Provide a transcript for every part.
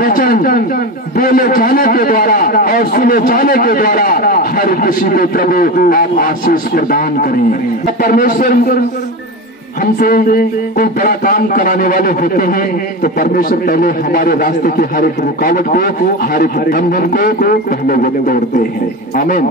वचन बोले जाने के द्वारा और सुने जाने के द्वारा हर किसी को प्रभु आप आशीष प्रदान करें। परमेश्वर हमसे कोई बड़ा काम कराने वाले होते हैं तो परमेश्वर पहले हमारे रास्ते की हर एक रुकावट को, हर एक बंधन को पहले वो तोड़ते हैं। आमीन।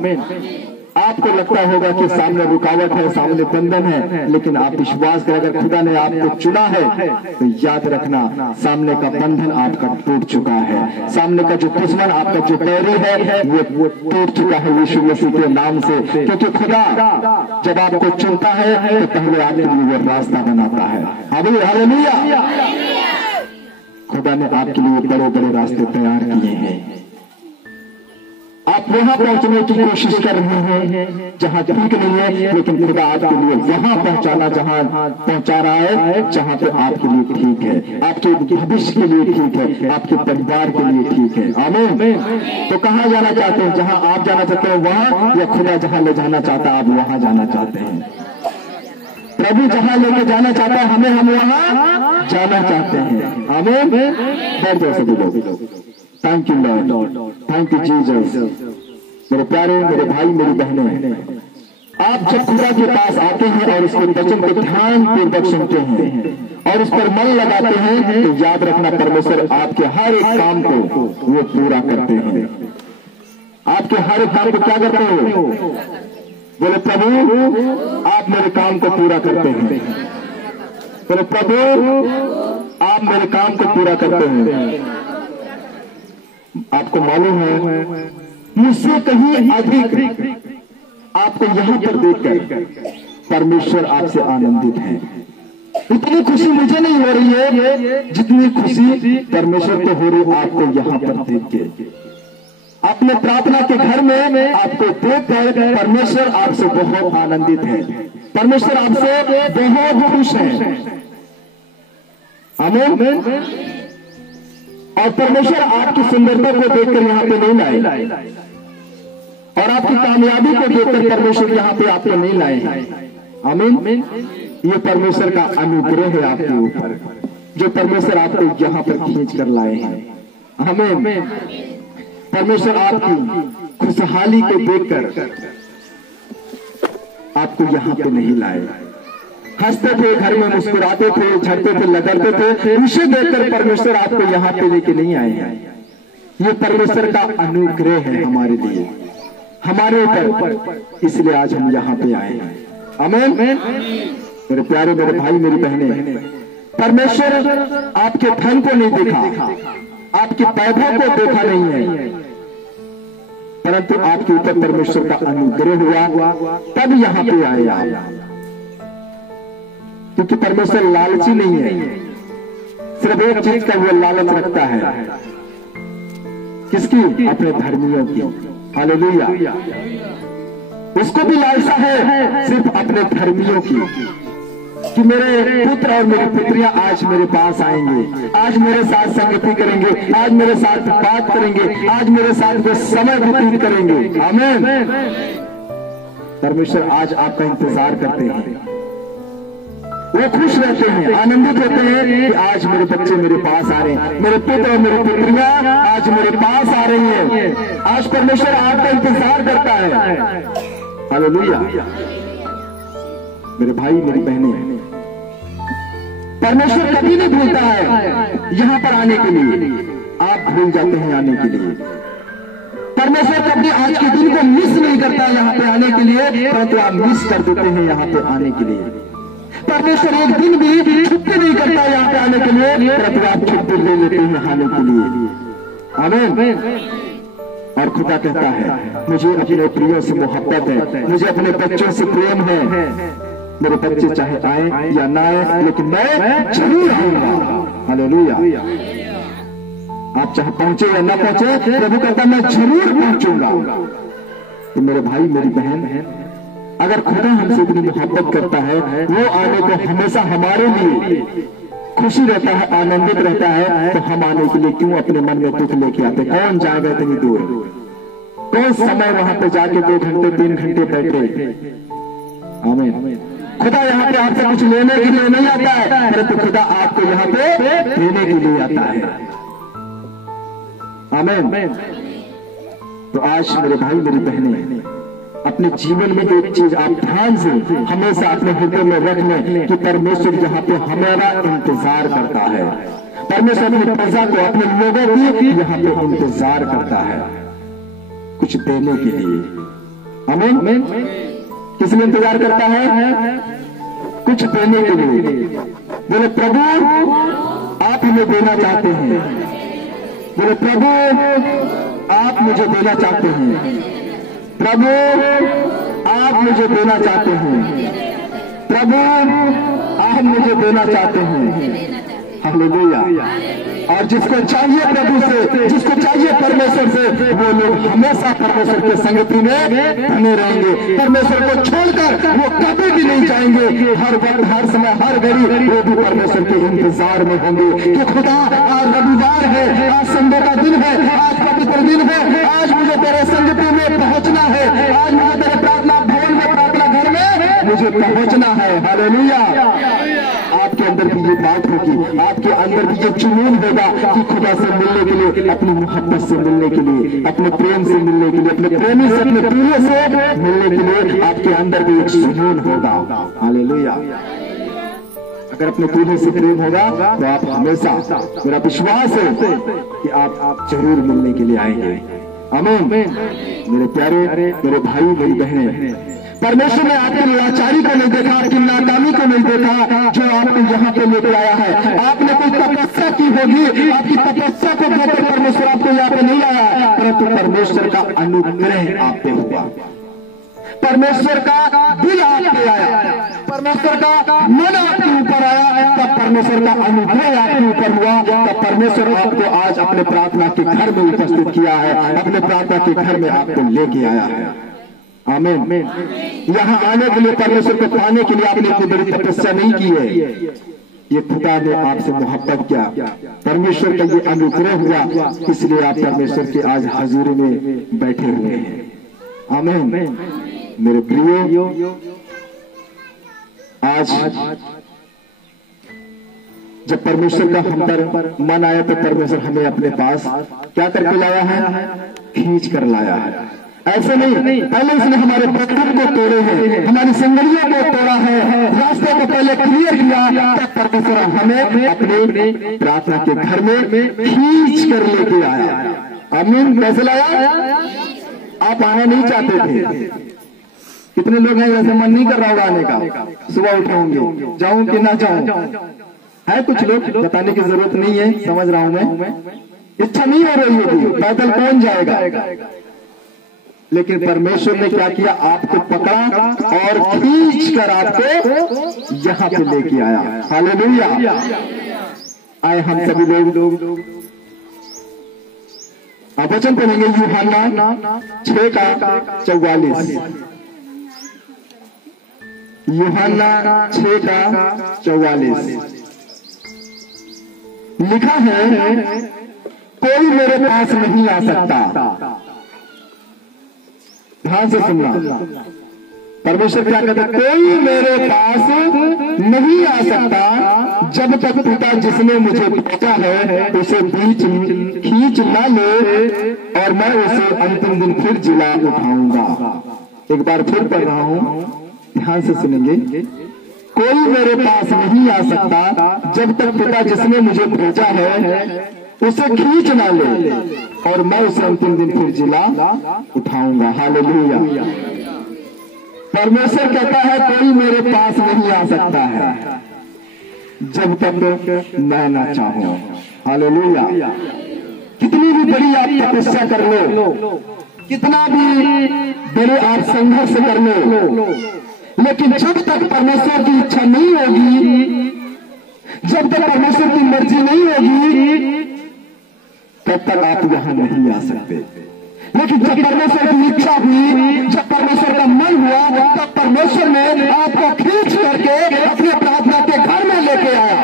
आपको लगता होगा कि सामने रुकावट है, सामने बंधन है, लेकिन आप विश्वास करें अगर खुदा ने आपको चुना है तो याद रखना सामने का बंधन आपका टूट चुका है। सामने का जो दुश्मन आपका जो बैरी है वो टूट चुका है यीशु मसीह के नाम से। क्योंकि खुदा जब आपको चुनता है तो पहले आपके लिए वो रास्ता बनाता है। हालेलुया। खुदा ने आपके लिए बड़े बड़े रास्ते तैयार किए हैं। आप वहां पहुंचने की कोशिश कर रहे हैं जहां ठीक नहीं है, लेकिन खुदा आपके लिए वहां पहुंचाना जहां पहुंचा रहा है जहां पे आपके लिए ठीक है, आपके भविष्य के लिए ठीक है, आपके परिवार के लिए ठीक है। आमीन। तो कहां जाना चाहते हैं? जहां आप जाना चाहते हैं वहां, या खुदा जहां ले जाना चाहता है आप वहां जाना चाहते हैं? प्रभु जहां लेके जाना चाहता है हमें, हम वहां जाना चाहते हैं। आमीन। बैठ जाओ सभी लोग। Thank you Lord, thank you Jesus. मेरे प्यारे, मेरे भाई, मेरी बहनें, आप जब खुदा के पास आते हैं और उसके वचन को ध्यान पूर्वक सुनते हैं और उस पर मन लगाते हैं तो याद रखना परमेश्वर आपके हर एक काम को वो पूरा करते हैं। आपके हर एक काम को क्या करते हो? बोले प्रभु आप मेरे काम को पूरा करते हैं। बोले प्रभु आप मेरे काम को पूरा करते हैं। आपको मालूम है मुझसे कहीं अधिक आपको यहाँ पर देखकर परमेश्वर आपसे आनंदित है। इतनी खुशी मुझे नहीं हो रही है जितनी खुशी परमेश्वर को हो रही है आपको यहाँ पर देख के। अपने प्रार्थना के घर में आपको देखकर परमेश्वर आपसे बहुत आनंदित है। परमेश्वर आपसे बहुत खुश है। आमीन। और परमेश्वर आपकी सुंदरता को देखकर यहाँ पे नहीं लाए और आपकी कामयाबी को देखकर परमेश्वर यहाँ पे आपको नहीं लाए। आमीन। ये परमेश्वर का अनुग्रह है आपके ऊपर, जो परमेश्वर आपको यहाँ पर खींच कर लाए हैं। आमीन। परमेश्वर आपकी खुशहाली को देखकर आपको यहाँ पे नहीं लाए। हंसते थे, घर में मुस्कुराते थे, झड़ते थे, लगड़ते थे, उसे देखकर परमेश्वर आपको यहाँ पे लेके नहीं आए हैं। ये परमेश्वर का अनुग्रह है हमारे लिए, हमारे ऊपर, इसलिए आज हम यहाँ पे आए हैं। आमीन। मेरे प्यारे, मेरे भाई, मेरी बहनें, परमेश्वर आपके धन को नहीं देखा, आपके वैभव को देखा नहीं है, परंतु आपके ऊपर परमेश्वर का अनुग्रह हुआ तब यहाँ पे आए आप। क्योंकि परमेश्वर लालची नहीं है, सिर्फ एक चीज का वो लालच रखता है, किसकी? अपने धर्मियों की। हालेलुया। उसको भी लालसा है सिर्फ अपने धर्मियों की, कि मेरे पुत्र और मेरी पुत्रियां आज मेरे पास आएंगे, आज मेरे साथ संगति करेंगे, आज मेरे साथ बात करेंगे, आज मेरे साथ वो समय व्यतीत करेंगे। आमीन। परमेश्वर आज आपका इंतजार करते हैं, वो खुश रहते हैं, आनंदित होते हैं कि आज मेरे बच्चे मेरे पास आ रहे हैं, मेरे पुत्र और मेरी पुत्रियां आज मेरे पास आ रही हैं। आज परमेश्वर आपका इंतजार करता है। हालेलुया। मेरे भाई, मेरी बहनें, परमेश्वर कभी नहीं भूलता है यहाँ पर आने के लिए, आप भूल जाते हैं आने के लिए। परमेश्वर कभी आज के दिन को मिस नहीं करता यहाँ पे आने के लिए, परंतु आप मिस कर देते हैं यहाँ पे आने के लिए। परमेश्वर एक दिन भी छुट्टी नहीं करता यहाँ पे आने के लिए, परंतु आप छुट्टी ले लेते हैं आने के लिए। आमीन। और खुदा कहता है मुझे अपने प्रियों से मोहब्बत है, मुझे अपने बच्चों से प्रेम है। मेरे बच्चे चाहे आए या ना आए, लेकिन मैं जरूर आऊंगा। हालेलुया। आप चाहे पहुंचे या ना पहुंचे, प्रभु कहता मैं जरूर पहुंचूंगा। तो मेरे भाई, मेरी बहन, अगर खुदा हमसे इतनी मोहब्बत करता है, वो आने को हमेशा हमारे लिए खुशी रहता है, आनंदित रहता है, तो हम आने के लिए क्यों अपने मन में दुख लेके आते? कौन जाएगा इतनी दूर? कौन समय वहां पे जाके 2 घंटे 3 घंटे बैठे? आमीन। खुदा यहाँ पे आपसे कुछ लेने के लिए नहीं आता है, परंतु खुदा आपको यहाँ पे देने के लिए आता है। आमीन। तो आज मेरे भाई मेरी बहनें, अपने जीवन में एक चीज आप ध्यान से हमेशा अपने हृदय में रख लें कि परमेश्वर यहाँ पे हमारा इंतजार करता है। परमेश्वर अपनी प्रजा को, अपने लोगों की यहाँ पे इंतजार करता है कुछ देने के लिए। आमीन। किस लिए इंतजार करता है? कुछ देने के लिए। बोले प्रभु आप हमें देना चाहते हैं। बोले प्रभु आप मुझे देना चाहते हैं। प्रभु आप मुझे देना चाहते हैं। प्रभु आप मुझे देना चाहते हैं। हालेलुया। और जिसको चाहिए प्रभु से, जिसको चाहिए परमेश्वर से, वो लोग हमेशा परमेश्वर के संगति में बने रहेंगे। परमेश्वर को छोड़कर वो कभी भी नहीं जाएंगे। हर वक्त, हर समय, हर घड़ी वो भी परमेश्वर के इंतजार में होंगे कि खुदा आज रविवार है, आज संडे का दिन है, आज पवित्र दिन है, आज मुझे तेरे संगति में पहुंचना है, आज मुझे तेरे प्रार्थना भवन में, प्रार्थना घर में मुझे पहुंचना है। हालेलुया। आपके अंदर भी ये बात होगी, आपके अंदर भी ये जुनून होगा कि खुदा से मिलने के लिए, अपनी मोहब्बत से मिलने के लिए, अपने प्रेम से मिलने के लिए, अपने प्रेमी से, अपने प्रिय से मिलने के लिए आपके अंदर भी एक जुनून होगा। हालेलुया। अगर अपने दूल्हे से प्रेम होगा तो आप हमेशा, मेरा विश्वास है कि आप जरूर मिलने के लिए आएंगे। आमीन। मेरे प्यारे, मेरे भाई, मेरी बहनें, परमेश्वर ने आपकी लाचारी को नहीं देखा, आपकी नाकामी को नहीं देखा जो आपको यहाँ पे लेकर आया है। आपने कोई तपस्या की होगी, आपकी तपस्या को देखकर परमेश्वर आपको यहाँ पे नहीं लाया, परंतु परमेश्वर का अनुग्रह आप पे हुआ, परमेश्वर का दिल आप पे आया, परमेश्वर का मन आपके ऊपर आया, तब परमेश्वर का अनुग्रह आपके ऊपर हुआ, तब परमेश्वर आपको आज अपने प्रार्थना के घर में उपस्थित किया है, अपने प्रार्थना के घर में आपको लेके आया है। आमीन। यहाँ आने के लिए, परमेश्वर को पाने के लिए आपने इतनी बड़ी तपस्या नहीं की है। ये खुदा ने आपसे मोहब्बत किया, परमेश्वर का ये अनुग्रह हुआ, इसलिए आप परमेश्वर की आज हाजिरी में बैठे हुए हैं। आमीन। मेरे प्रियो, आज जब परमेश्वर का हम पर मन आया तो परमेश्वर हमें अपने पास क्या करके लाया है? खींच कर लाया है। ऐसे नहीं, पहले उसने हमारे बंधन को तोड़े हैं, हमारी संगड़ियों को तोड़ा है, रास्ते को पहले क्लियर किया, तब परमेश्वर हमें अपने प्रार्थना के घर में खींच कर लेके आया। आमीन। कैसे लाया? आप आना नहीं चाहते थे। कितने लोग हैं जैसे मन नहीं कर रहा होगा आने का, सुबह उठे होंगे, जाऊं कि ना जाऊं। है कुछ लोग, बताने की जरूरत नहीं है, समझ रहा हूं मैं, इच्छा नहीं हो रही होगी, पैदल कौन जाएगा। लेकिन परमेश्वर ने क्या किया? आपको पकड़ा और खींच कर आपको यहाँ पे लेके आया। हालेलुया। आए हम सभी लोग आप वचन पढ़ेंगे यूहन्ना 6:44। यूहन्ना 6:44 लिखा है, कोई मेरे पास नहीं आ सकता। ध्यान से सुनना, परमेश्वर क्या कहता है? कोई मेरे पास नहीं आ सकता जब तक पिता जिसने मुझे भेजा है उसे बीच खींच ना ले, और मैं उसे अंतिम दिन फिर जिला उठाऊंगा। एक बार फिर पढ़ रहा हूं, ध्यान से सुनेंगे। कोई मेरे पास नहीं आ सकता जब तक पिता जिसने मुझे भेजा है उसे खींच ना ले, और मैं उसे अंतिम दिन फिर जिला उठाऊंगा। हालेलुया। परमेश्वर कहता है कोई मेरे पास नहीं आ सकता है जब तक मैं ना चाहूं। हालेलुया। कितनी भी बड़ी आप तपस्या कर लो, कितना भी बड़े आप संघर्ष कर लो, लेकिन जब तक परमेश्वर की इच्छा नहीं होगी, जब तक परमेश्वर की मर्जी नहीं होगी, तब तक आप यहाँ नहीं आ सकते। लेकिन जब परमेश्वर की इच्छा हुई, जब परमेश्वर का मन हुआ, तब परमेश्वर ने आपको खींच करके अपने प्रार्थना के घर में लेके आया,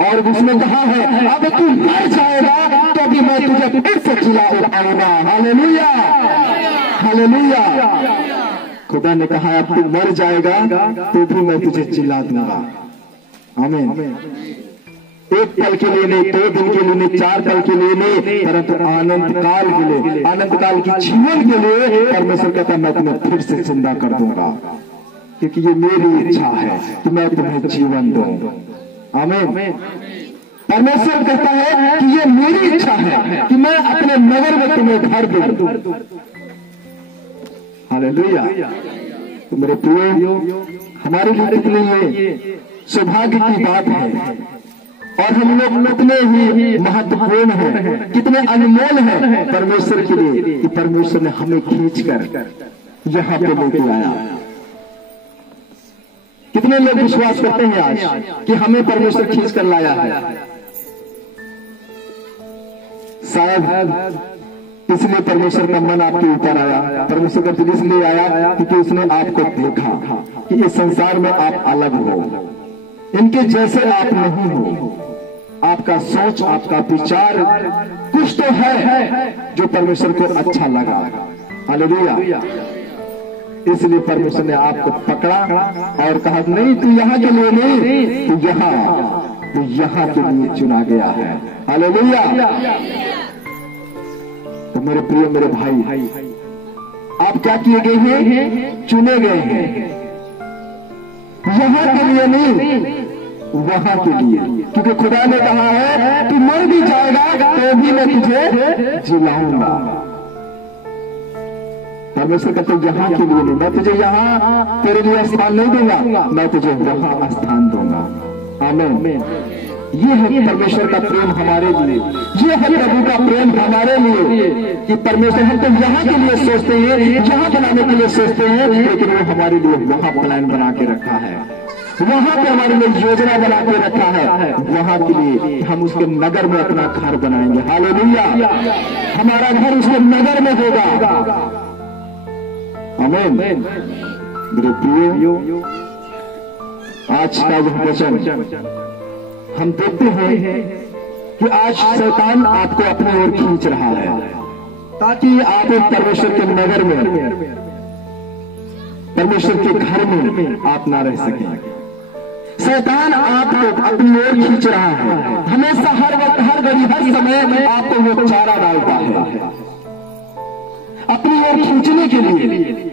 और उसने कहा है अब तू मर जाएगा तो भी मैं तुझे फिर से जिला उठाऊंगा। हालेलुया। हालेलुया। खुदा ने कहा अब तू मर जाएगा तो भी मैं तुझे जिला दूंगा। आमीन। एक पल के लिए नहीं, 2 दिन के लिए नहीं, 4 पल के लिए नहीं, परंतु अनंत काल के लिए, अनंत काल की जीवन के लिए परमेश्वर कहता है मैं तुम्हें फिर से जिंदा कर दूंगा, क्योंकि ये मेरी इच्छा है कि मैं तुम्हें जीवन दूं। आमीन। परमेश्वर कहता है कि ये मेरी इच्छा है कि मैं अपने नगर में तुम्हें घर दूं। हालेलुया। तो मेरे प्रियो, हमारे लिए कितनी ये सौभाग्य की बात है और हम लोग कितने ही महत्वपूर्ण हैं, कितने अनमोल हैं परमेश्वर के लिए कि परमेश्वर ने हमें खींचकर यहाँ पे लेके आया। कितने लोग विश्वास करते हैं आज कि हमें परमेश्वर खींचकर लाया है? शायद इसलिए परमेश्वर का मन आपके ऊपर आया, परमेश्वर का दिल इसलिए आया क्योंकि उसने आपको देखा कि इस संसार में आप अलग हो, इनके जैसे आप नहीं हो। आपका सोच, आपका विचार कुछ तो है जो परमेश्वर को अच्छा लगा। हालेलुया। इसलिए परमेश्वर ने आपको पकड़ा और कहा नहीं तू यहाँ के लिए नहीं, तू यहाँ के लिए चुना गया है। हालेलुया। तो मेरे प्रिय मेरे भाई, आप क्या किए गए हैं? चुने गए हैं, यहाँ के लिए नहीं, वहां के लिए, क्योंकि खुदा ने कहा है तू मर भी जाएगा तो भी मैं तुझे जिलाऊंगा। परमेश्वर कहते यहाँ के लिए नहीं, मैं तुझे यहाँ तेरे लिए स्थान नहीं दूंगा, मैं तुझे वहां स्थान दूंगा। आमीन। ये है परमेश्वर का प्रेम हमारे लिए, ये है प्रभु का प्रेम हमारे लिए कि परमेश्वर हम तो यहाँ के लिए सोचते हैं, यहाँ बनाने के लिए सोचते हैं, लेकिन वो हमारे लिए वहां प्लान बना के रखा है, वहां पे हमारे लिए योजना बना के रखा है, वहां के लिए हम उसके नगर में अपना घर बनाएंगे। हालेलुया। हमारा घर उसके नगर में होगा। आमीन। मेरे प्रियो, आज का यह वचन हम देखते हैं कि आज शैतान आपको अपनी ओर खींच रहा है ताकि आप एक परमेश्वर के नगर में, परमेश्वर के घर में आप ना रह सकें। शैतान आपको अपनी ओर खींच रहा है, हमेशा हर वक्त, हर घड़ी, हर समय आपको वो चारा डालता है अपनी ओर खींचने के लिए,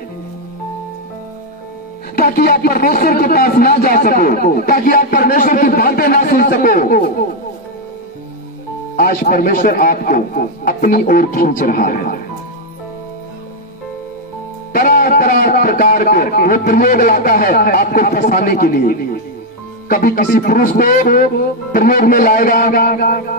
ताकि आप परमेश्वर के पास ना जा सको, ताकि आप परमेश्वर की बातें ना सुन सको। आज परमेश्वर आपको अपनी ओर खींच रहा है। तरह तरह प्रकार के वो प्रयोग लाता है आपको फंसाने के लिए। कभी किसी पुरुष को प्रयोग में लाएगा,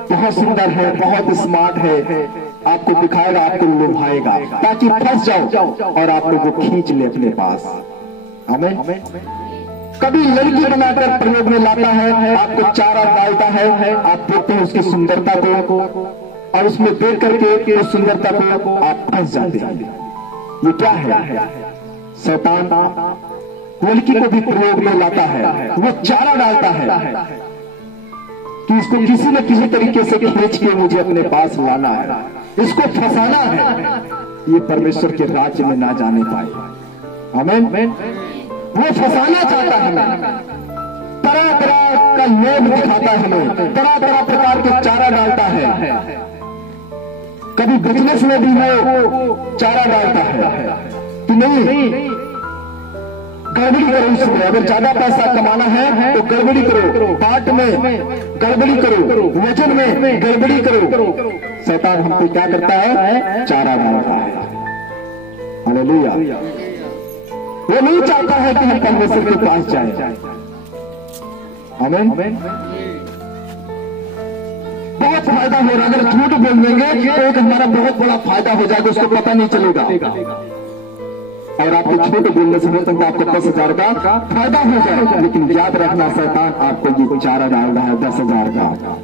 बहुत सुंदर है, बहुत स्मार्ट है, आपको दिखाएगा, आपको लुभाएगा ताकि फंस जाओ और आपको वो खींच ले अपने पास। आमीन। कभी लड़की बनाकर प्रयोग में लाता है, आपको चारा डालता है, आप देखते हैं उसकी सुंदरता को और उसमें देख करके उस सुंदरता को आप फंस जाते हैं। ये क्या है? शैतान लड़की को भी प्रयोग में लाता है, वो चारा डालता है कि इसको किसी न किसी तरीके से खींच के मुझे अपने पास लाना है, इसको फंसाना है, ये परमेश्वर के राज्य में ना जाने पाए। आमीन। वो फंसाना चाहता है हमें, तरह तरह का लोभ दिखाता है हमें, तरह तरह प्रकार के चारा डालता है। कभी बिजनेस में भी वो चारा डालता है कि नहीं गड़बड़ी करो, इसमें अगर ज्यादा पैसा कमाना है तो गड़बड़ी करो, पाठ में गड़बड़ी करो, वजन में गड़बड़ी करो। शैतान हम पे क्या करता है? चारा डालता है। हालेलुया। वो नहीं चाहता है कि हम परमेश्वर के पास जाएं। आमीन। बहुत फायदा हो रहा है, अगर झूठ बोल देंगे तो एक हमारा बहुत बड़ा फायदा हो जाएगा, उसको पता नहीं चलेगा। और आपको झूठ बोलने से हो सकता है आपको 10,000 का फायदा हो जाए, लेकिन याद रखना शैतान आपको ये चारा डाल रहा है 10,000 का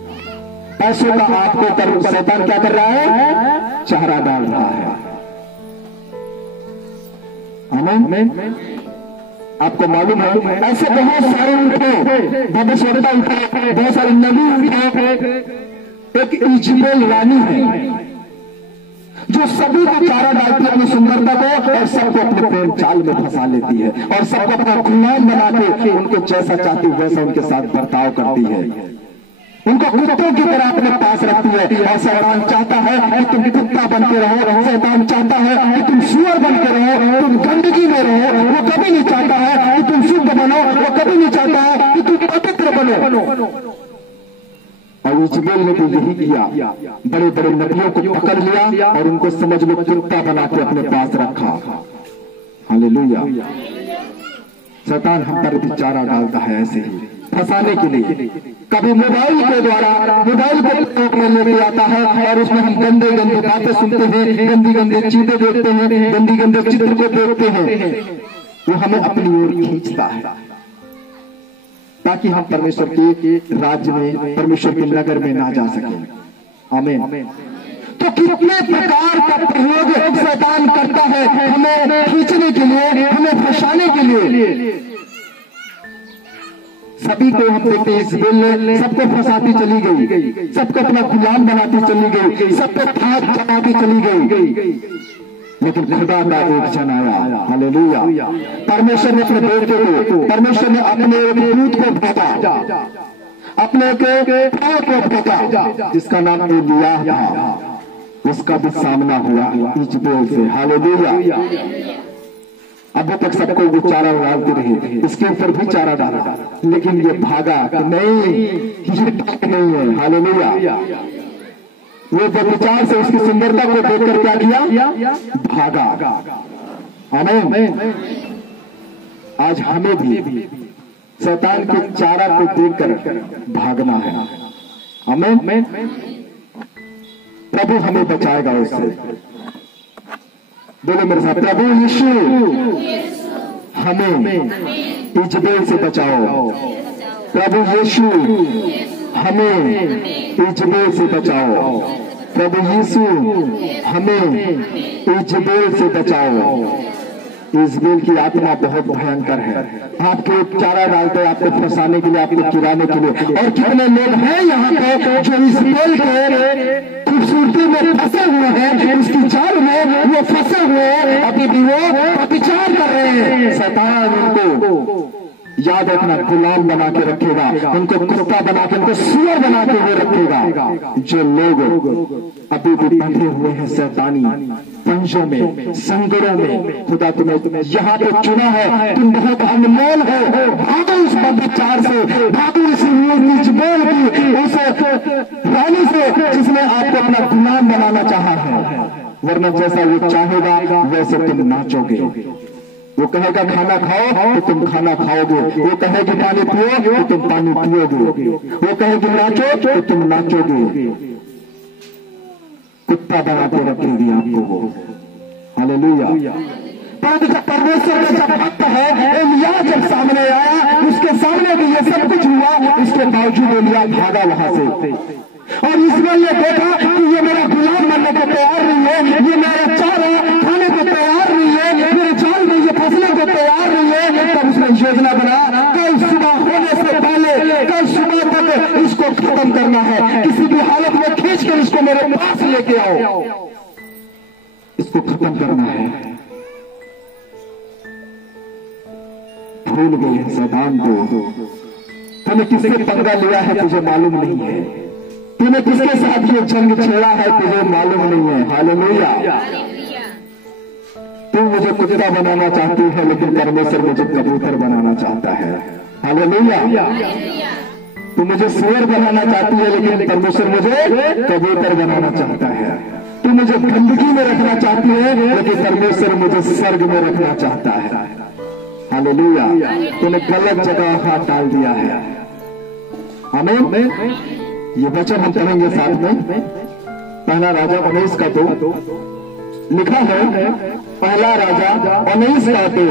पैसों का। आपको शैतान क्या कर रहा है? चारा डाल रहा है। आमीन। आपको मालूम है ऐसे बहुत सारे उठे, भविष्यवक्ता उठे, बहुत सारे नबी उठे। एक इजबेल रानी है जो सभी को चारा डालती है अपनी सुंदरता को और सबको अपने प्रेम जाल में फंसा लेती है और सबको अपना गुलाम बना के उनको जैसा चाहती वैसा उनके साथ बर्ताव करती है। उनको कुत्तों की तरह अपने पास रखती है। और शैतान चाहता है कि तुम कुत्ता बन के रहो, शैतान चाहता है कि तुम सुअर बन के रहो, तुम गंदगी में रहो। वो कभी नहीं चाहता है कि तुम शुद्ध बनो, वो कभी नहीं चाहता है कि तुम पवित्र बनो। और इजबेल ने तो यही किया, बड़े बड़े नबियों को पकड़ लिया और उनको समझ लो कुत्ता बना के अपने पास रखा। हालेलुया। शैतान हम पर भी चारा डालता है ऐसे ही फंसाने के लिए। कभी मोबाइल के द्वारा मोबाइल को में लेके आता है और उसमें हम गंदे गंदे बातें सुनते हैं, गंदी गंदी चीजें देखते हैं, गंदी गंदे चित्र को देखते हैं। वो हमें अपनी ओर खींचता है ताकि हम परमेश्वर के राज्य में, परमेश्वर के नगर में ना जा सके। आमीन। तो कितने प्रकार का प्रयोग शैतान करता है हमें खींचने के लिए, हमें फंसाने के लिए। सभी को हम देखते हैं इजबेल ने सबको फंसाती चली गई, सबको अपना गुलाम बनाती चली गई, सबको फांद चढ़ाती चली गई। लेकिन खुदा का एक जन आया। हालेलुया। परमेश्वर ने अपने बेटे को, परमेश्वर ने अपने दूत को भेजा, अपने के को भेजा जिसका नाम एलिय्याह था। उसका भी सामना हुआ इजबेल से। हालेलुया। अभी तक सबको वो चारा डालते रहे, इसके ऊपर भी चारा डाला, लेकिन ये भागा कि नहीं, ये ठीक नहीं है। हालेलुया। वो व्यभिचार से उसकी सुंदरता को देखकर क्या किया? भागा। आमीन। आज हमें भी शैतान के चारा को देखकर भागना है। आमीन। प्रभु हमें बचाएगा उससे। बोलो मेरे साथ, प्रभु यीशु हमें इजबेल से बचाओ। प्रभु यीशु हमें इजबेल से बचाओ। प्रभु यीशु हमें इजबेल से बचाओ। इजबेल की आत्मा बहुत भयंकर है। आपके चारा डालते हैं आपको फंसाने के लिए, आपको गिराने के लिए। और कितने लोग हैं यहाँ पे जो इजबेल के खूबसूरती में फंसे हुए हैं, उसकी जाल में वो फंसे हुए हैं, अभी भी वो व्यभिचार कर रहे हैं। शैतान उनको याद रखना गुलाम बना के रखेगा, उनको कुत्ता बना के, उनको सुअर बना के वो रखेगा। जो लोग अभी भी बंधे हुए हैं शैतानी पंजों में, संगरों में, खुदा तुम्हें यहाँ पे चुना है। तुम बहुत अनमोल हो। भागो उस व्यभिचार से, भागो इस इजबेल की उस रानी से जिसने आपको अपना गुलाम बनाना चाहा है। वरना जैसा वो चाहेगा वैसे तुम नाचोगे। वो कहेगा खाना खाओ तो तुम खाना खाओगे, वो कहेगी पानी पियो तो तुम पानी पियोगे, वो कहेगी नाचो तो तुम नाचोगे। कुत्ता बना के रखेगी आपको वो। हालेलुया। परमेश्वर का जब भक्त है, एलिय्याह जब सामने आया, उसके सामने भी ये सब कुछ हुआ, इसके बावजूद एलिय्याह भागा वहां से। और इजबेल ने देखा कि ये मेरा गुलाम बनने को तैयार नहीं है, ये मेरा चारा खाने को तैयार नहीं है, मेरे जाल में ये फंसने को तैयार नहीं है। तब उसने योजना बना, कल सुबह होने से पहले, कल सुबह तक इसको खत्म करना है। किसी भी हालत में खींच कर इसको मेरे पास लेके आओ, इसको खत्म करना है। भूल गए शैतान को। तूने किससे पंगा लिया है तुझे मालूम नहीं है, तूने किसके साथ ये जंग छेड़ा है तुझे मालूम नहीं है। हालेलुया। तू मुझे कुत्ता बनाना चाहती है, लेकिन परमेश्वर मुझे कबूतर बनाना चाहता है। हालेलुया। तू मुझे सुअर बनाना चाहती है, लेकिन परमेश्वर मुझे कबूतर बनाना चाहता है। तू मुझे गंदगी में रखना चाहती है, लेकिन परमेश्वर मुझे स्वर्ग में रखना चाहता है। हालेलुया। तूने गलत जगह हाथ डाल दिया है। आमीन। ये वचन हम पढ़ेंगे साथ में। पहला राजा 19 का 2 लिखा है। पहला राजा 19 का 2।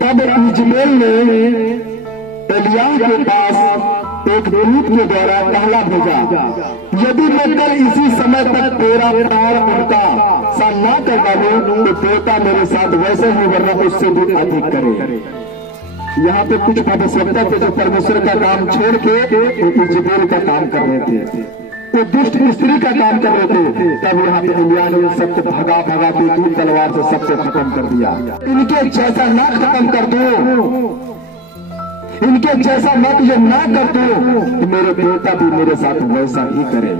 तब इजबेल ने एलिय्याह के पास एक दूत के द्वारा कहला भेजा, यदि मैं कल इसी समय तक तेरा पैर उनका सा न कर डालूं तो देवता मेरे साथ वैसे ही, वरना उससे भी अधिक करे। यहाँ पे कुछ भविष्यवक्ता थे जो परमेश्वर का काम छोड़ के इजबेल का काम कर रहे थे, वो दुष्ट स्त्री का काम कर रहे थे। तब यहाँ पे एलिय्याह ने सबको भगा भगा के दूर तलवार से सबको खत्म कर दिया। इनके जैसा ना खत्म कर दो, इनके जैसा मैं तुझे ना कर दूं तो मेरे बेटा भी मेरे साथ वैसा ही करे।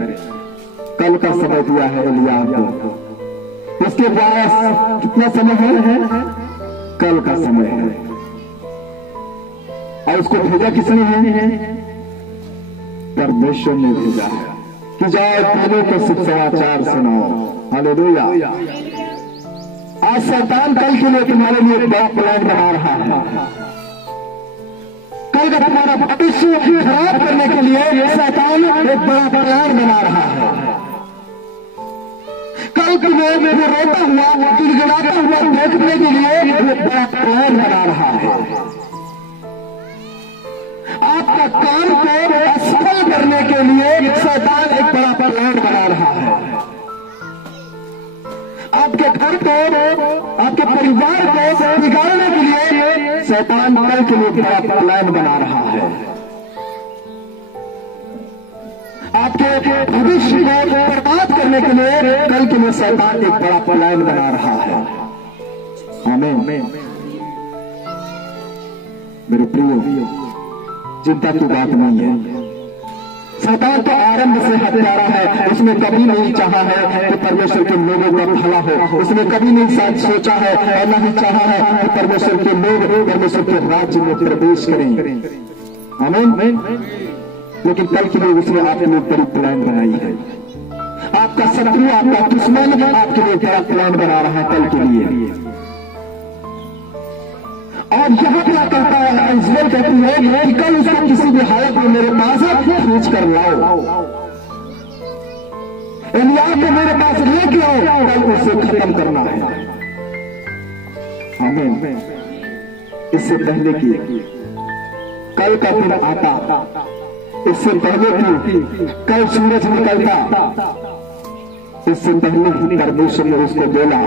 कल का समय दिया है एलिय्याह को, उसके पास कितना समय है? कल का समय है। और उसको भेजा किसने है? परमेश्वर ने भेजा है कि जाओ पहले को शुभ समाचार सुनाओ। हालेलुया। आज शैतान कल के लिए तुम्हारे लिए एक बड़ा प्लान बना रहा है। कल का तुम्हारा भविष्य खराब करने के लिए शैतान एक बड़ा प्लान बना रहा है। कल तुम्हें वो रोता हुआ, गिड़गिड़ाता हुआ देखने के लिए एक बड़ा प्लान बना रहा है। आपका काम को असफल करने के लिए शैतान एक बड़ा प्लान बना रहा है। आपके घर को, आपके परिवार को बिगाड़ने के लिए शैतान कल के लिए बड़ा प्लान बना रहा है। आपके भविष्य को बर्बाद करने के लिए कल के लिए शैतान एक बड़ा प्लान बना रहा है। आमीन। मेरे प्रिय, चिंता की बात नहीं है। शैतान तो आरंभ से हत्यारा है। उसने कभी नहीं चाहा है कि परमेश्वर के लोगों का भला हो। उसने कभी नहीं सोचा है और न ही चाहा है कि परमेश्वर के लोग परमेश्वर के राज्य में प्रवेश करें। आमीन। लेकिन कल के लिए उसने आपके लिए बड़ी प्लान बनाई है। आपका शत्रु, आपका दुश्मन आपके लिए बड़ा प्लान बना रहा है कल के लिए। और यहाँ क्या कहता है? इज़राइल कहती है कि कल उसको किसी भी हालत में मेरे पास खींच कर लाओ, एलिय्याह को मेरे पास लेके आओ, कल उसे खत्म करना है। आमीन। इससे पहले कि कल का दिन आता, इससे पहले कि कल सूरज निकलता, इससे पहले ही परमेश्वर ने उसको बोला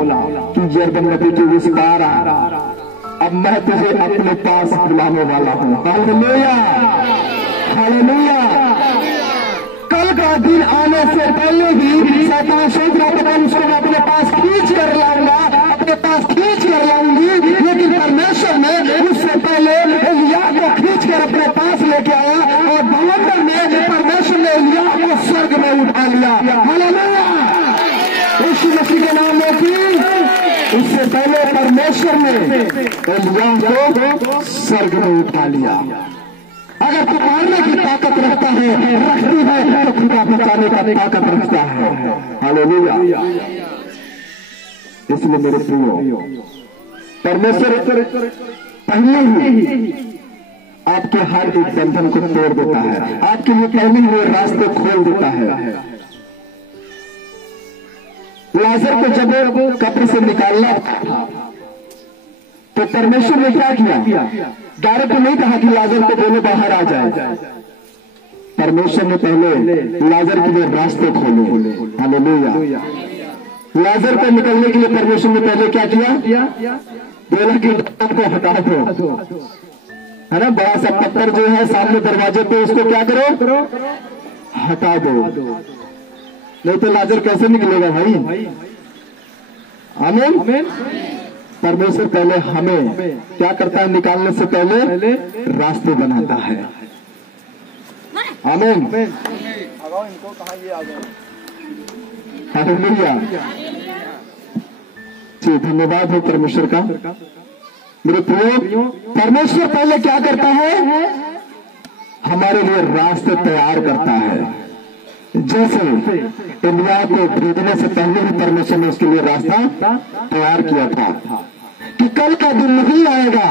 कि यरदन नदी के उस पार आ, अब मैं तुझे अपने पास बुलाने वाला हूँ। Hallelujah, hallelujah. कल का दिन आने से पहले ही शैतान सोच रहा था उसको मैं अपने पास खींच कर लाऊंगा, अपने पास खींच कर लाऊंगी। लेकिन परमेश्वर ने उससे पहले एलिय्याह को खींच कर अपने पास लेके आया और बवंडर में परमेश्वर ने एलिय्याह को स्वर्ग में उठा लिया। हालेलुया, यीशु मसीह के नाम में की। उससे पहले परमेश्वर ने एलिय्याह को स्वर्ग में उठा लिया। अगर तू मारने की ताकत रखता है, रखती है, तो खुदा बचाने का ताकत रखता है। हालेलुया। इसलिए मेरे प्रियो, परमेश्वर पहले ही आपके हर एक बंधन को तोड़ देता है, आपके लिए पहले ही वो रास्ते खोल देता है। लाजर को जब कब्र से निकालना था तो परमेश्वर ने क्या किया? डायरेक्ट नहीं कहा कि लाजर को बोलो बाहर आ जाए। परमेश्वर ने पहले लाजर के लिए रास्ते खोले। हालेलुया। लाजर को निकलने के लिए परमेश्वर ने पहले क्या किया? बोला कि को हटा दो, है ना। बड़ा सा पत्थर जो है सामने दरवाजे पे, उसको क्या करो? हटा दो, नहीं तो लाजर कैसे निकलेगा भाई। आमीन। परमेश्वर पहले हमें क्या करता है? निकालने से पहले रास्ते बनाता है। आमीन। हालेलुया। जी, धन्यवाद है परमेश्वर का। मेरे प्रियो, परमेश्वर पहले क्या करता है? हमारे लिए रास्ते तैयार करता है। जैसे एलिय्याह को भेजने से पहले ही परमेश्वर ने उसके लिए रास्ता तैयार किया था कि कल का दिन नहीं आएगा,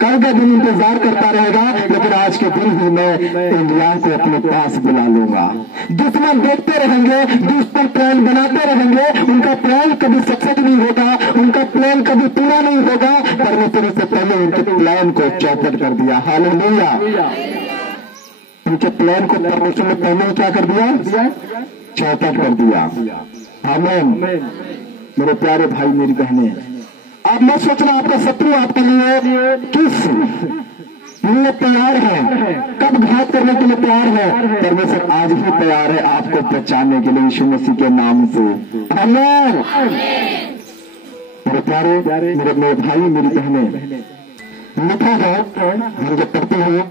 कल का दिन इंतजार करता रहेगा, लेकिन आज के दिन ही मैं एलिय्याह को अपने पास बुला लूंगा। दुश्मन देखते रहेंगे, दुश्मन प्लान बनाते रहेंगे, उनका प्लान कभी सक्सेस नहीं होगा, उनका प्लान कभी पूरा नहीं होगा। परमेश्वर से पहले उनके प्लान को चौपट कर दिया। हालेलुया। उनके प्लान को परमेश्वर ने पहले ही क्या कर दिया? चौपट कर दिया। आमीन। मेरे प्यारे भाई, मेरी बहनें, अब मैं सोचना आपका शत्रु आपके लिए किस लिए तैयार है, कब घात करने के लिए तैयार है? परमेश्वर आज ही तैयार है आपको बचाने के लिए, यीशु मसीह के नाम से। आमीन। मेरे प्यारे मेरे भाई, मेरी बहनें, लिखा है, हम जब पढ़ते हैं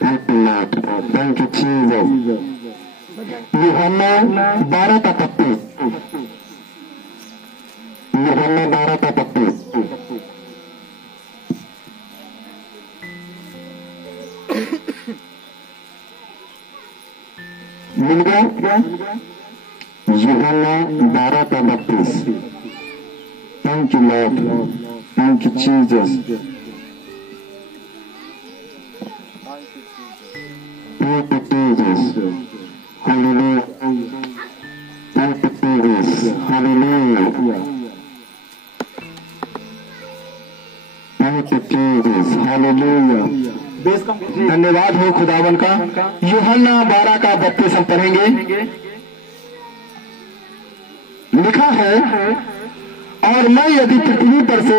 थैंक यू चीज यूहन्ना 12:32, यूहन्ना 12:32 मिल गया। यूहन्ना 12:32। Thank you Lord, thank you Jesus, thank you Jesus, hallelujah, thank you Jesus, hallelujah, thank you Jesus, hallelujah. धन्यवाद हो खुदावन का। यूहन्ना 12:32 हम पढ़ेंगे। लिखा है, और मैं यदि पृथ्वी पर से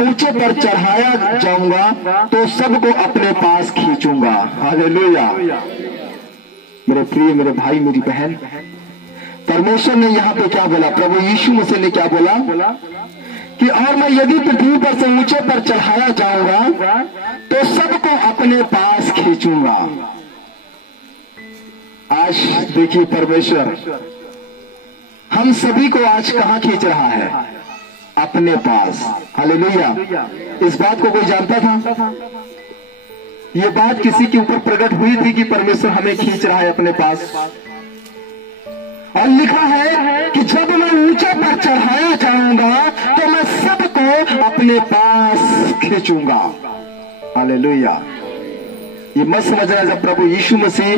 ऊंचे पर चढ़ाया जाऊंगा तो सबको अपने पास खींचूंगा। हालेलुया। मेरे प्रिय, मेरे भाई, मेरी बहन, परमेश्वर ने यहाँ पे क्या बोला? प्रभु यीशु मसीह ने क्या बोला कि और मैं यदि पृथ्वी पर से ऊंचे पर चढ़ाया जाऊंगा तो सबको अपने पास खींचूंगा। आज देखिए परमेश्वर हम सभी को आज कहां खींच रहा है? अपने पास। हालेलुया। इस बात को कोई जानता था? ये बात किसी के ऊपर प्रकट हुई थी कि परमेश्वर हमें खींच रहा है अपने पास। और लिखा है कि जब मैं ऊंचे पर चढ़ाया जाऊंगा तो मैं सबको अपने पास खींचूंगा। हालेलुया। ये मत समझना जब प्रभु यीशु मसीह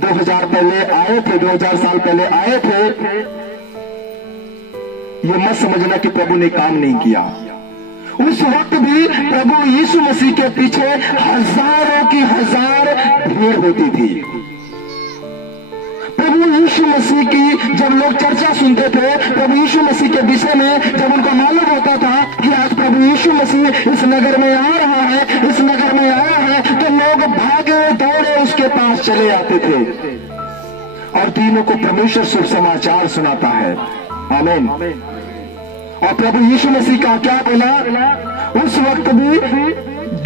2000 पहले आए थे, 2000 साल पहले आए थे, ये मत समझना कि प्रभु ने काम नहीं किया। उस वक्त भी प्रभु यीशु मसीह के पीछे हजारों की हजार भीड़ होती थी। प्रभु यीशु मसीह की जब लोग चर्चा सुनते थे, प्रभु यीशु मसीह के विषय में जब उनको मालूम होता था कि आज प्रभु यीशु मसीह इस नगर में आ रहा है, इस नगर में आया है, तो लोग भागे दौड़े उसके पास चले आते थे और दीनों को परमेश्वर शुभ समाचार सुनाता है। आमीन। और प्रभु यीशु मसीह का क्या बोला? उस वक्त भी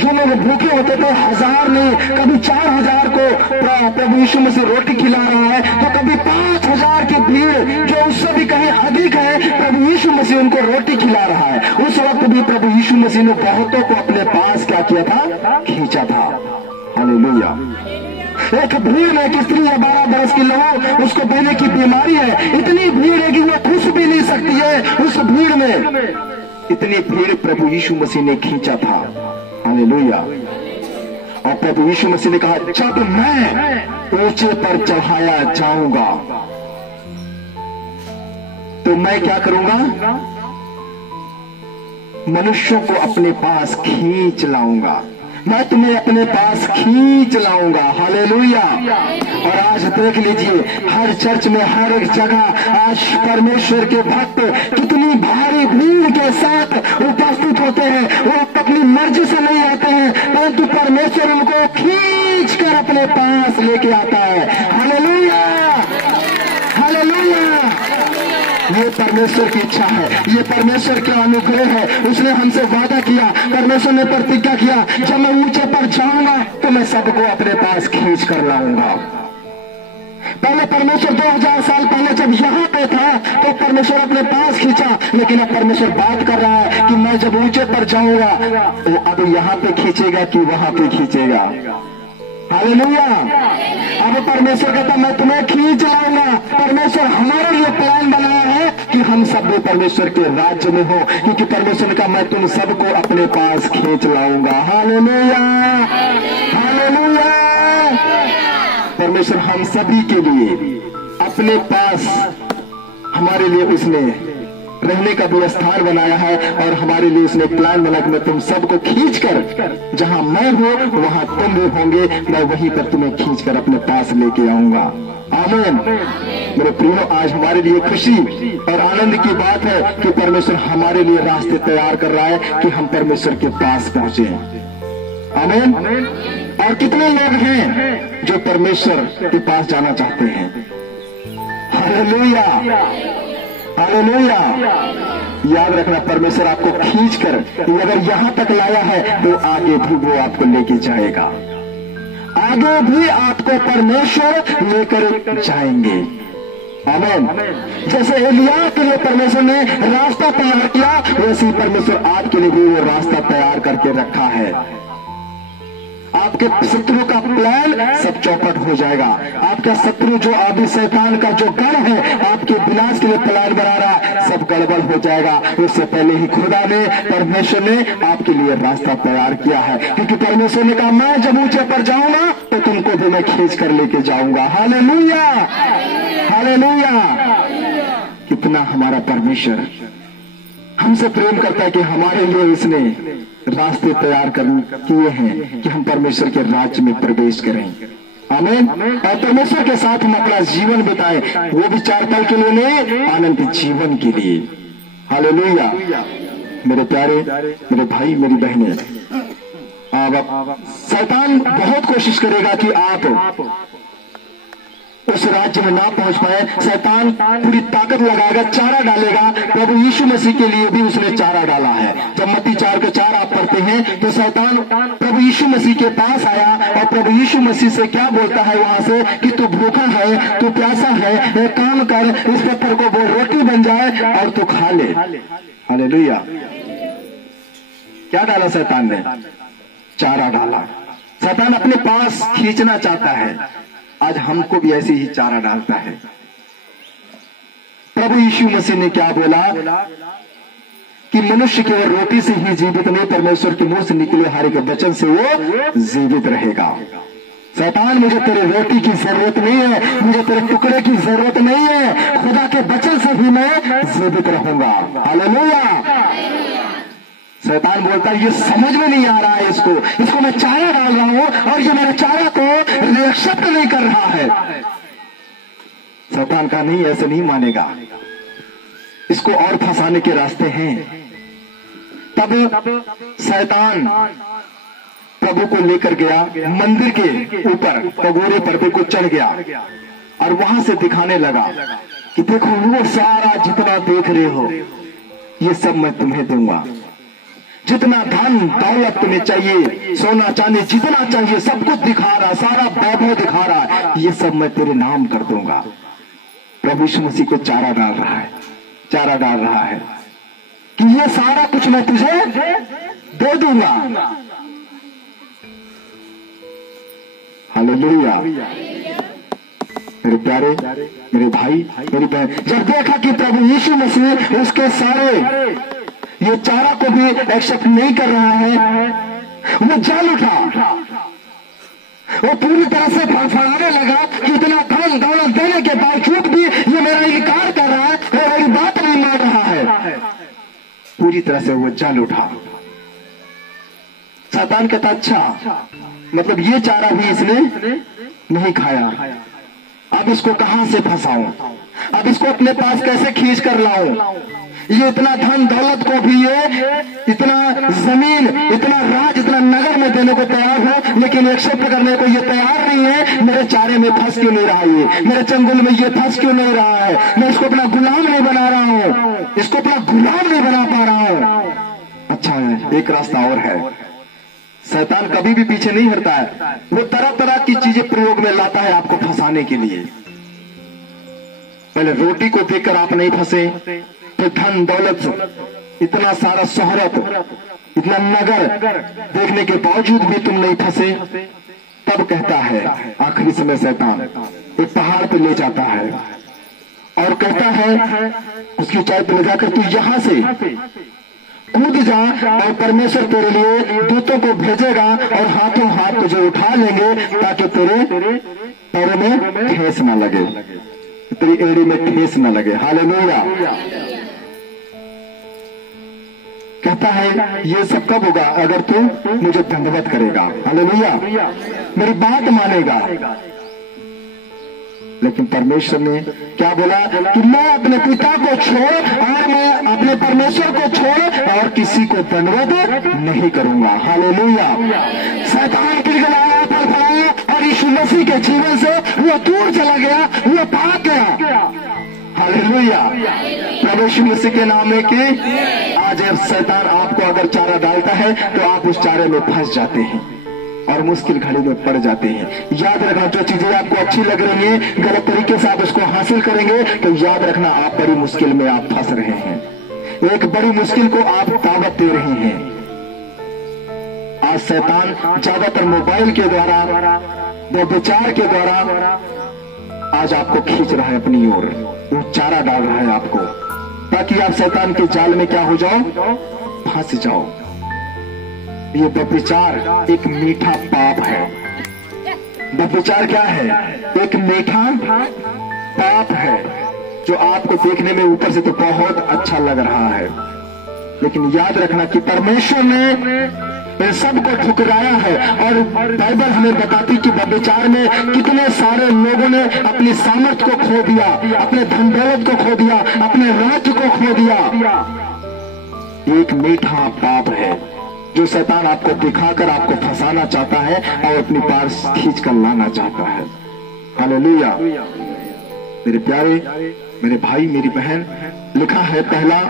जो लोग भूखे होते थे, 1000 नहीं, कभी 4000 को प्रभु यीशु मसीह रोटी खिला रहा है, तो कभी 5000 की भीड़ जो उससे भी कहीं अधिक है, प्रभु यीशु मसीह उनको रोटी खिला रहा है। उस वक्त भी प्रभु यीशु मसीह ने बहुतों को अपने पास क्या किया था? खींचा था। हालेलुया। एक भीड़ में एक स्त्री है, 12 बरस की लहू उसको बहने की बीमारी है, इतनी भीड़ है कि वो खुश भी नहीं सकती है। उस भीड़ में इतनी भीड़ प्रभु यीशु मसीह ने खींचा था। हालेलुया। और प्रभु यीशु मसीह ने कहा, जब मैं ऊंचे पर चढ़ाया जाऊंगा तो मैं क्या करूंगा? मनुष्यों को अपने पास खींच लाऊंगा, मैं तुम्हें अपने पास खींच लाऊंगा। हालेलुया। और आज देख लीजिए, हर चर्च में, हर एक जगह आज परमेश्वर के भक्त कितनी भारी भीड़ के साथ उपस्थित होते हैं। वो अपनी मर्जी से नहीं आते हैं, परंतु परमेश्वर उनको खींच कर अपने पास लेके आता है। Hallelujah, hallelujah. ये परमेश्वर की इच्छा है, ये परमेश्वर का अनुग्रह है। उसने हमसे वादा किया, परमेश्वर ने प्रतिज्ञा किया, जब मैं ऊंचे पर जाऊंगा तो मैं सबको अपने पास खींच कर लाऊंगा। पहले परमेश्वर 2000 साल पहले जब यहाँ पे था तो परमेश्वर अपने पास खींचा, लेकिन अब परमेश्वर बात कर रहा है कि मैं जब ऊंचे पर जाऊंगा तो अब यहाँ पे खींचेगा कि वहां पे खींचेगा। हालेलुया। अब परमेश्वर कहता मैं तुम्हें खींच लाऊंगा। परमेश्वर हमारे लिए प्लान बनाया है कि हम सब भी परमेश्वर के राज्य में हो, क्योंकि परमेश्वर ने कहा मैं तुम सबको अपने पास खींच लाऊंगा। Hallelujah, hallelujah. परमेश्वर हम सभी के लिए अपने पास, हमारे लिए उसने रहने का भी स्थान बनाया है और हमारे लिए उसने प्लान बनाया कि मैं तुम सबको खींचकर, जहां मैं हूं वहां तुम भी होंगे, मैं वहीं पर तुम्हें खींचकर अपने पास लेके आऊंगा। आमीन। मेरे प्रियो, आज हमारे लिए खुशी और आनंद की बात है कि परमेश्वर हमारे लिए रास्ते तैयार कर रहा है कि हम परमेश्वर के पास पहुंचे। आमीन। और कितने लोग हैं जो परमेश्वर के पास जाना चाहते हैं? Hallelujah, hallelujah. याद रखना, परमेश्वर आपको खींचकर अगर यहाँ तक लाया है तो आगे भी वो आपको लेके जाएगा, आगे भी आपको परमेश्वर लेकर जाएंगे। आमीन। जैसे एलिया के लिए परमेश्वर ने रास्ता तैयार किया, वैसे ही परमेश्वर आपके लिए भी वो रास्ता तैयार करके रखा है। आपके शत्रु का प्लान सब चौपट हो जाएगा। आपका शत्रु जो अभी शैतान का जो गण है आपके विनाश के लिए प्लान बना रहा है, सब गड़बड़ हो जाएगा। उससे पहले ही खुदा ने, परमेश्वर ने आपके लिए रास्ता तैयार किया है, क्योंकि परमेश्वर ने कहा मैं जब ऊंचे पर जाऊंगा तो तुमको भी मैं खींच कर लेके जाऊंगा। Hallelujah, hallelujah. कितना हमारा परमेश्वर हमसे प्रेम करता है कि हमारे लिए इसने रास्ते तैयार किए हैं कि हम परमेश्वर के राज्य में प्रवेश करें। आमीन। और परमेश्वर के साथ हम अपना जीवन बिताएं, वो भी 4 पल के लिए नहीं, आनंद जीवन के लिए। हालेलुया। मेरे प्यारे, मेरे भाई, मेरी बहनें, शैतान बहुत कोशिश करेगा कि आप उस राज्य में ना पहुंच पाए। शैतान पूरी ताकत लगाएगा, चारा डालेगा। प्रभु यीशु मसीह के लिए भी उसने चारा डाला है। जब मत्ती 4:4 आप पढ़ते हैं तो शैतान प्रभु यीशु मसीह के पास आया और प्रभु यीशु मसीह से क्या बोलता है वहां से कि तू भूखा है, तू प्यासा है, एक काम कर, इस पत्थर को वो रोटी बन जाए और तू खा ले। हालेलुया। क्या डाला शैतान ने? चारा डाला। शैतान अपने पास खींचना चाहता है। आज हमको भी ऐसे ही चारा डालता है। प्रभु यीशु मसीह ने क्या बोला कि मनुष्य केवल रोटी से ही जीवित नहीं, परमेश्वर के मुंह से निकले हर एक वचन से वो जीवित रहेगा। शैतान, मुझे तेरे रोटी की जरूरत नहीं है, मुझे तेरे टुकड़े की जरूरत नहीं है, खुदा के वचन से ही मैं जीवित रहूंगा। हालेलुया। शैतान बोलता है ये समझ में नहीं आ रहा है, इसको मैं चारा डाल रहा हूं और ये मेरे चारा को एक्सेप्ट नहीं कर रहा है। शैतान का नहीं, ऐसे नहीं मानेगा, इसको और फंसाने के रास्ते हैं। तब शैतान प्रभु को लेकर गया मंदिर के ऊपर, पगोरे पर को चढ़ गया और वहां से दिखाने लगा कि देखो वो सारा जितना देख रहे हो ये सब मैं तुम्हें दूंगा, जितना धन दौलत तुम्हें चाहिए, सोना चांदी जितना चाहिए, सब कुछ दिखा रहा, सारा वैभव दिखा रहा है, ये सब मैं तेरे नाम कर दूंगा। प्रभु यीशु मसीह को चारा डाल रहा है, चारा डाल रहा है कि ये सारा कुछ मैं तुझे दे दूंगा। हालेलुया। मेरे प्यारे, मेरे भाई, मेरी बहन, जब देखा कि प्रभु यीशु मसीह उसके सारे ये चारा को भी एक्सेप्ट नहीं कर रहा है, वो जान उठा, वो पूरी तरह से फड़फड़ाने लगा कि इतना धन दौलत देने के बावजूद भी ये मेरा इनकार कर रहा है, वो मेरी बात नहीं मान रहा है। पूरी तरह से वो जल उठा। शैतान कहता अच्छा, मतलब ये चारा भी इसने नहीं खाया, अब इसको कहां से फंसाऊं, अब इसको अपने पास कैसे खींच कर लाऊं। ये इतना धन दौलत को भी, ये इतना जमीन, इतना राज, इतना नगर में देने को तैयार हो, लेकिन एक्सेप्ट करने को ये तैयार नहीं है। मेरे चारे में फंस क्यों नहीं रहा है, मेरे चंगुल में ये फंस क्यों नहीं रहा है, मैं इसको अपना गुलाम नहीं बना रहा हूँ, इसको अपना गुलाम नहीं बना पा रहा हूँ। अच्छा है, एक रास्ता और है। शैतान कभी भी पीछे नहीं हटता है, वो तरह तरह की चीजें प्रयोग में लाता है आपको फंसाने के लिए। पहले रोटी को देखकर आप नहीं फंसे, तो धन दौलत, इतना सारा शोहरत, इतना नगर देखने के बावजूद भी तुम नहीं फंसे। तब कहता है आखिरी समय शैतान एक पहाड़ पे ले जाता है और कहता है उसकी ऊंचाई पे ले जाकर तू यहां से कूद जा और परमेश्वर तेरे लिए दूतों को भेजेगा और हाथों हाथ तुझे उठा लेंगे ताकि तेरे पैरों में ठेस न लगे, तेरी एड़ी में ठेस न लगे। हालेलुया। कहता है ये सब कब होगा, अगर तू मुझे दंडवत करेगा। हालेलुया, मेरी बात मानेगा। लेकिन परमेश्वर ने क्या बोला कि मैं अपने पिता को छोड़ और मैं अपने परमेश्वर को छोड़ और किसी को दंडवत नहीं करूंगा। हालेलुया। शैतान गिड़गिड़ाया, फड़फड़ाया और यीशु मसीह के जीवन से वो दूर चला गया, वो भाग गया। हालेलुया। प्रभु यीशु मसीह के नाम में कि आज शैतान आपको अगर चारा डालता है तो आप उस चारे में फंस जाते हैं और मुश्किल घड़ी में पड़ जाते हैं। याद रखना, जो चीजें आपको अच्छी लग रही हैं, गलत तरीके से आप उसको हासिल करेंगे तो याद रखना आप बड़ी मुश्किल में आप फंस रहे हैं। एक बड़ी मुश्किल को आप दावत दे रहे हैं। आज शैतान ज्यादातर मोबाइल के द्वारा, व्यभिचार के द्वारा आज आपको खींच रहा है अपनी ओर। वो चारा डाल रहा है आपको ताकि आप शैतान के जाल में क्या हो जाओ, फंस जाओ। ये व्यभिचार एक मीठा पाप है। व्यभिचार क्या है? एक मीठा पाप है जो आपको देखने में ऊपर से तो बहुत अच्छा लग रहा है, लेकिन याद रखना कि परमेश्वर ने इन सबको ठुकराया है। और बाइबल हमें बताती कि व्यभिचार में कितने सारे लोगों ने अपनी सामर्थ को खो दिया, अपने धन दौलत को खो दिया, अपने राज्य को खो दिया। एक मीठा पाप है जो शैतान आपको दिखाकर आपको फंसाना चाहता है और अपनी पास खींच कर लाना चाहता है। हालेलुया। मेरे प्यारे, मेरे भाई, मेरी बहन, लिखा है पहला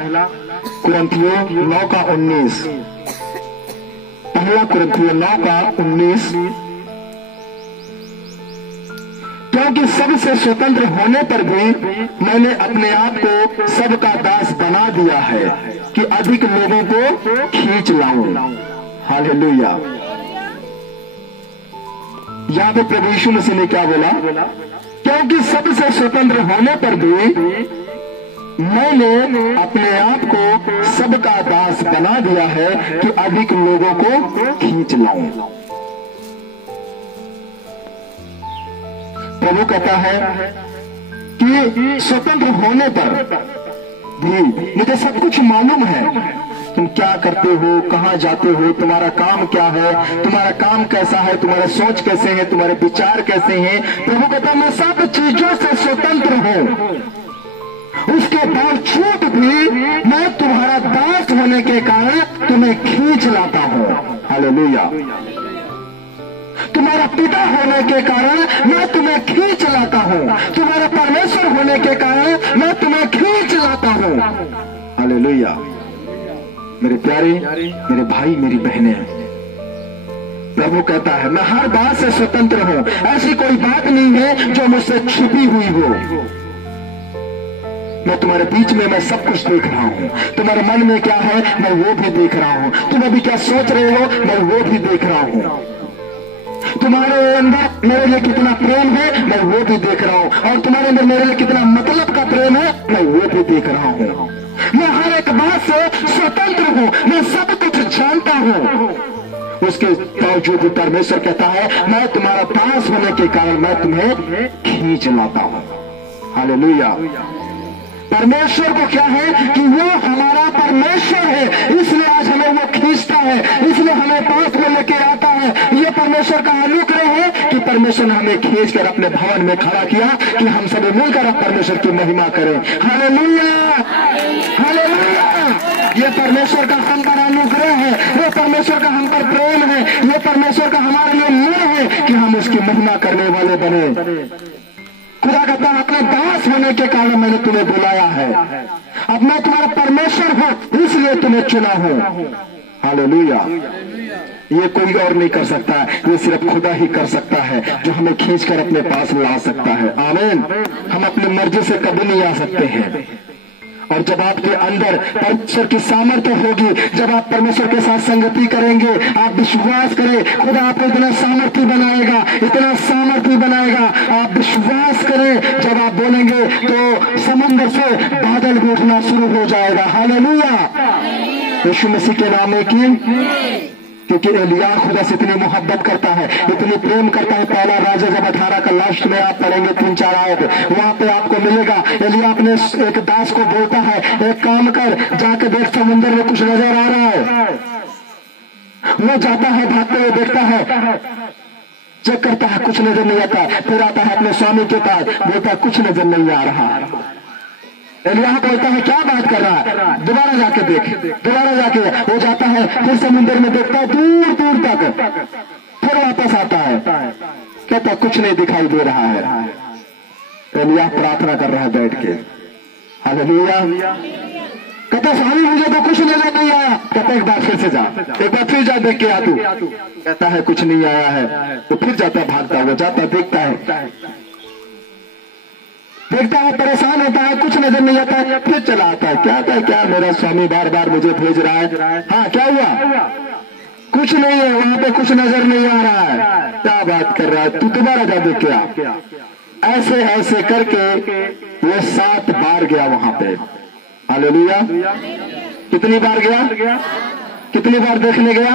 कुरिन्थियों 9:19, पहला कुरिन्थियों 9:19, क्योंकि सबसे स्वतंत्र होने पर भी मैंने अपने आप को सबका दास बना दिया है कि अधिक लोगों को खींच लाऊं। हालेलुया। यहां पे प्रभु यीशु मसीह ने क्या बोला? क्योंकि सबसे स्वतंत्र होने पर भी मैंने अपने आप को सबका दास बना दिया है कि अधिक लोगों को खींच लाऊं। प्रभु कहता है कि स्वतंत्र होने पर भी मुझे सब कुछ मालूम है। तुम क्या करते हो, कहां जाते हो, तुम्हारा काम क्या है, तुम्हारा काम कैसा है, तुम्हारे सोच कैसे हैं, तुम्हारे विचार कैसे हैं। प्रभु कहता है मैं सब चीजों से स्वतंत्र हूं, उसके बावजूद भी मैं तुम्हारा दास होने के कारण तुम्हें खींच लाता हूं। हालेलुया। तुम्हारा पिता होने के कारण मैं तुम्हें खींच लाता हूं, तुम्हारा परमेश्वर होने के कारण मैं तुम्हें खींच लाता हूं। हालेलुया। मेरे प्यारे, मेरे भाई, मेरी बहनें, प्रभु कहता है मैं हर बात से स्वतंत्र हूं। ऐसी कोई बात नहीं है जो मुझसे छिपी हुई हो। मैं तुम्हारे बीच में मैं सब कुछ देख रहा हूं। तुम्हारे मन में क्या है मैं वो भी देख रहा हूं। तुम अभी क्या सोच रहे हो मैं वो भी देख रहा हूं। तुम्हारे अंदर मेरे लिए कितना प्रेम है मैं वो भी देख रहा हूं। और तुम्हारे अंदर मेरे लिए कितना मतलब का प्रेम है मैं वो भी देख रहा हूं। मैं हर एक बात से स्वतंत्र हूं, मैं सब कुछ जानता हूं। उसके बावजूद परमेश्वर कहता है मैं तुम्हारा दास होने के कारण मैं तुम्हें खींच लाता हूं। हालेलुया। परमेश्वर को क्या है कि वो हमारा परमेश्वर है, इसलिए आज हमें वो खींचता है, इसलिए हमें पास में लेके आता है। ये परमेश्वर का अनुग्रह है कि परमेश्वर ने हमें खींचकर अपने भवन में खड़ा किया कि हम सभी मिलकर अब परमेश्वर की महिमा करें। Hallelujah, hallelujah. ये परमेश्वर का हम पर अनुग्रह है, ये परमेश्वर का हम पर प्रेम है, ये परमेश्वर का हमारे लिए मोह है कि हम उसकी महिमा करने वाले बने। खुदा कहता है अपने दास होने के कारण मैंने तुम्हें बुलाया है। अब मैं तुम्हारा परमेश्वर हूं इसलिए तुम्हें चुना हूं। हालेलुया। ये कोई और नहीं कर सकता, ये सिर्फ खुदा ही कर सकता है जो हमें खींचकर अपने पास ला सकता है। आमीन। हम अपनी मर्जी से कभी नहीं आ सकते हैं। और जब आपके अंदर परमेश्वर की सामर्थ्य होगी, जब आप परमेश्वर के साथ संगति करेंगे, आप विश्वास करें, खुदा आपको इतना सामर्थ्य बनाएगा, इतना सामर्थ्य बनाएगा। आप विश्वास करें, जब आप बोलेंगे तो समंदर से बादल भी उठना शुरू हो जाएगा। हालेलुया। यीशु मसीह के नाम में की क्योंकि एलिया खुदा से इतनी मोहब्बत करता है, इतनी प्रेम करता है। पहला राजा जब 18 का लास्ट में आप पढ़ेंगे 3-4 आयत, वहां पे आपको मिलेगा एलिया अपने एक दास को बोलता है एक काम कर, जाके देख समुद्र में कुछ नजर आ रहा है। वो जाता है, भागते हुए देखता है, चेक करता है, कुछ नजर नहीं आता। फिर आता है अपने स्वामी के पास, बोलता है कुछ नजर नहीं आ रहा। एलिया बोलता है क्या बात कर रहा है, दोबारा जाके देख। दोबारा जाके वो जाता है, फिर समुद्र में देखता है दूर दूर तक, फिर वापस आता है, कहता कुछ नहीं दिखाई दे रहा है। एलिया प्रार्थना कर रहा है बैठ के, हालेलुया। कहता स्वामी मुझे तो कुछ नजर नहीं आया। कहता एक बार फिर से जा, एक बार फिर जा, देख के आ तू। कहता है कुछ नहीं आया है। तो फिर जाता, भागता हुआ जाता, देखता है, परेशान होता है, कुछ नजर नहीं आता है। फिर चला आता है, क्या आता है, क्या मेरा स्वामी बार बार मुझे भेज रहा है। हाँ क्या हुआ, कुछ नहीं है वहां पे, कुछ नजर नहीं आ रहा है। क्या बात कर रहा है, तू दोबारा जा, देख के आ। ऐसे ऐसे करके वो 7 बार गया वहां पे। हालेलुया। कितनी बार गया, कितनी बार देखने गया।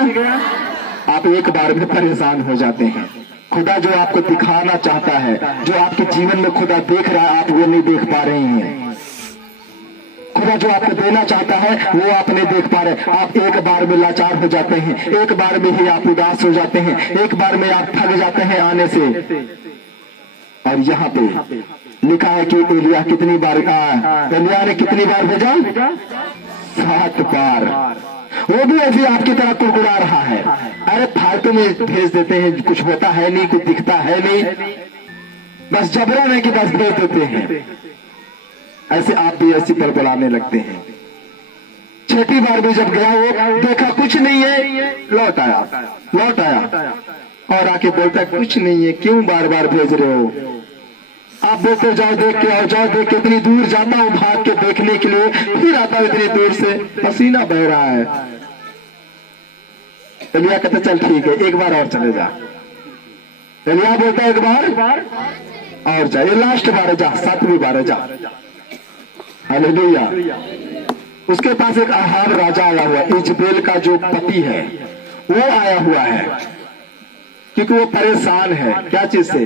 आप एक बार में परेशान हो जाते हैं। खुदा जो आपको दिखाना चाहता है, जो आपके जीवन में खुदा देख रहा है, आप वो नहीं देख पा रहे हैं। खुदा जो आपको देना चाहता है वो आप नहीं देख पा रहे। आप एक बार में लाचार हो जाते हैं, एक बार में ही आप उदास हो जाते हैं, एक बार में आप थक जाते हैं आने से। और यहाँ पे लिखा है कि एलिया कितनी बार, एलिया ने कितनी बार भेजा, 7 बार। वो भी ऐसे आपकी तरह कुड़कुड़ा रहा है। अरे फालतू में भेज देते हैं, कुछ होता है नहीं, कुछ दिखता है नहीं, बस जबरन है कि बस भेज देते हैं। ऐसे आप भी ऐसी बड़बड़ाने लगते हैं। 6ठी बार भी जब गया वो देखा कुछ नहीं है, लौट आया और आके बोलता है कुछ नहीं है, क्यों बार बार भेज रहे हो। आप बोलते जाओ देख के और जाओ देख के। इतनी दूर जाता हूँ भाग के देखने के लिए, फिर आता हूँ इतनी दूर से, पसीना बह रहा है। एलिया कहता चल ठीक है, एक बार और चले जा। एलिया बोलता है एक बार और जा, ये लास्ट बार है, जा 7वीं बार है, जा। हालेलुया। उसके पास एक अहाब राजा आया हुआ, इजबेल का जो पति है वो आया हुआ है, क्योंकि वो परेशान है। क्या चीज से,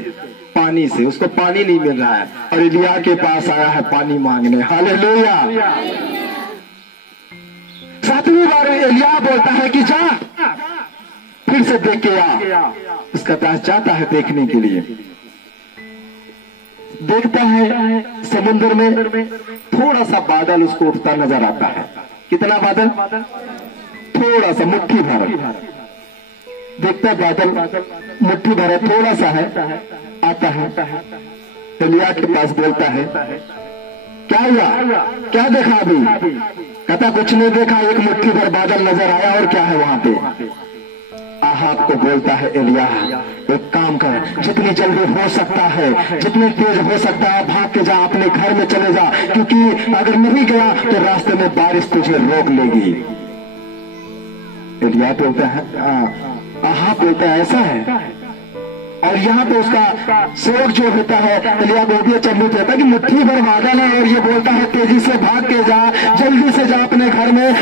पानी से। उसको पानी नहीं मिल रहा है और एलिया के पास आया है पानी मांगने। हालेलुया। 7वीं बार एलिया बोलता है कि जा, फिर से देख के आ। उसका पास जाता है देखने के लिए, देखता है समुद्र में थोड़ा सा बादल उसको उठता नजर आता है। कितना बादल, थोड़ा सा, मुट्ठी भर। देखता है बादल मुट्ठी भर है, थोड़ा सा है, आता है। एलिया के पास बोलता है क्या हुआ, क्या देखा अभी। कहता कुछ नहीं देखा, एक मुट्ठी भर बादल नजर आया। और क्या है वहां पे। अहाब को बोलता है एलिया एक काम कर, जितनी जल्दी हो सकता है, जितनी तेज हो सकता है, भाग के जा, अपने घर में चले जा, क्योंकि अगर नहीं गया तो रास्ते में बारिश तुझे रोक लेगी। एलिया बोलता है, अहाब बोलता है ऐसा है। और यहाँ पे उसका सेवक जो होता है एलिया को भी चलू कहता है कि मुट्ठी भर बादल है और ये बोलता है तेजी से भाग के जा, जल्दी से जा अपने घर में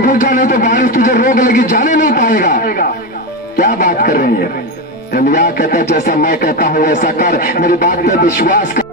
घुस जा, नहीं तो बारिश तुझे रोक लेगी, जाने नहीं पाएगा। क्या बात कर रही है। एलिया कहता है जैसा मैं कहता हूँ वैसा कर, मेरी बात पे विश्वास कर।